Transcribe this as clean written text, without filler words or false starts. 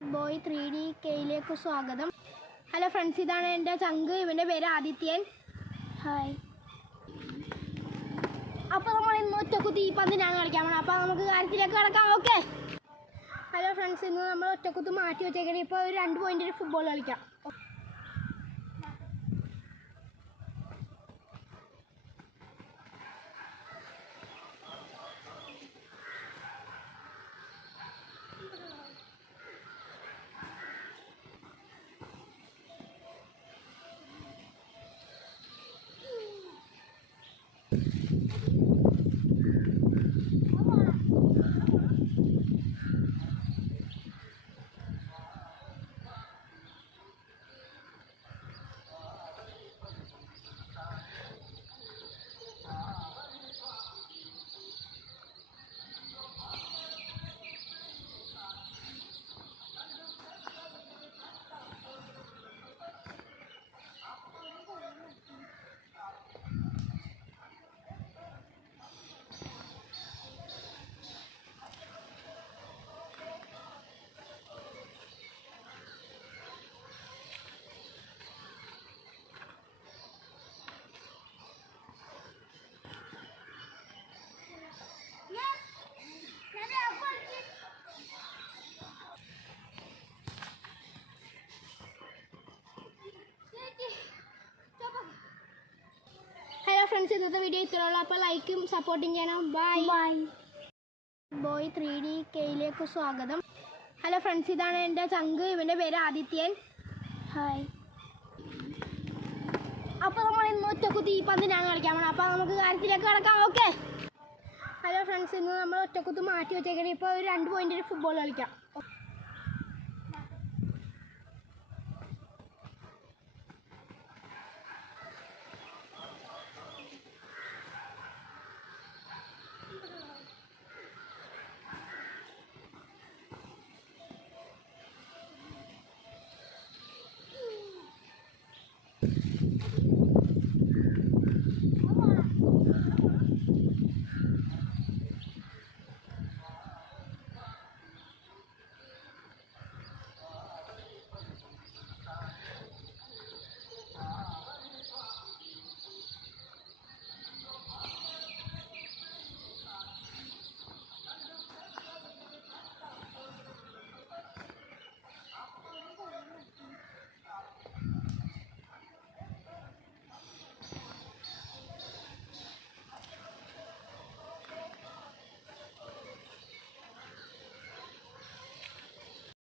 Boy 3D കെയിലേക്ക് സ്വാഗതം. Hello friends, ഇതാണ് എൻ്റെ ചങ്ക്. ഇവൻ്റെ പേര് ആദിത്യൻ. ഹായ്. അപ്പോൾ നമ്മൾ ഇന്ന് ഒറ്റക്കുത്തി ഈ പന്തിനാണ് കളിക്കാൻ പോകണം. അപ്പോൾ നമുക്ക് കാര്യത്തിലേക്ക് കിടക്കാം. ഓക്കെ. ഹലോ ഫ്രണ്ട്സ്, ഇന്ന് നമ്മൾ ഒറ്റക്കുത്ത് മാറ്റി വെച്ചേക്കണം. ഇപ്പോൾ ഒരു 2 പോയിൻറ്റിൽ ഫുട്ബോൾ കളിക്കാം. ഹലോ ഫ്രണ്ട്സ്, ഇന്നത്തെ വീഡിയോ ഇത്രയുള്ളൂ. അപ്പോൾ ലൈക്കും സപ്പോർട്ടും ചെയ്യണം. ബൈ. ബോയ് 3D കെയിലേക്ക് സ്വാഗതം. ഹലോ ഫ്രണ്ട്സ്, ഇതാണ് എൻ്റെ ചങ്ക്. ഇവൻ്റെ പേര് ആദിത്യൻ. ഹായ്. അപ്പോൾ നമ്മൾ ഇന്ന് ഒറ്റക്കുത്തി ഈ പന്തിനാണ് കളിക്കാൻ പോകണം. അപ്പോൾ നമുക്ക് കാര്യത്തിലേക്ക് കിടക്കാം. ഓക്കെ. ഹലോ ഫ്രണ്ട്സ്, ഇന്ന് നമ്മൾ ഒറ്റക്കുത്ത് മാറ്റി വെച്ചേക്കണം. ഇപ്പോൾ ഒരു 2 പോയിൻറ്റിൽ ഫുട്ബോൾ കളിക്കാം.